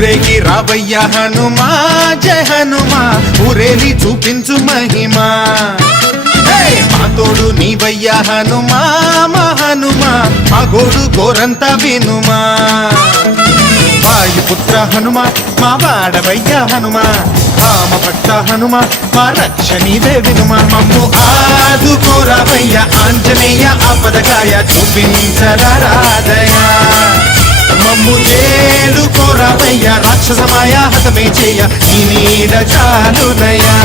ఊరేగి రావయ్య హనుమా జయ హనుమా ఊరేలి చూపించు మహిమా మా తోడు నీవయ్య హనుమా మా హనుమా మా గోడు గోరంత వినుమా వాయుపుత్ర హనుమా మా వాడవయ్య హనుమా రామ భక్త హనుమా మా రక్షణీదే వినుమా మమ్ము ఆదుకోరావయ్య ఆంజనేయ ఆపదకాయ చూపించరాదయా మమ్ము చేలుకోరావయ్య రాక్షసమాయ హతమే చేయ నీ నీడ చాలునయా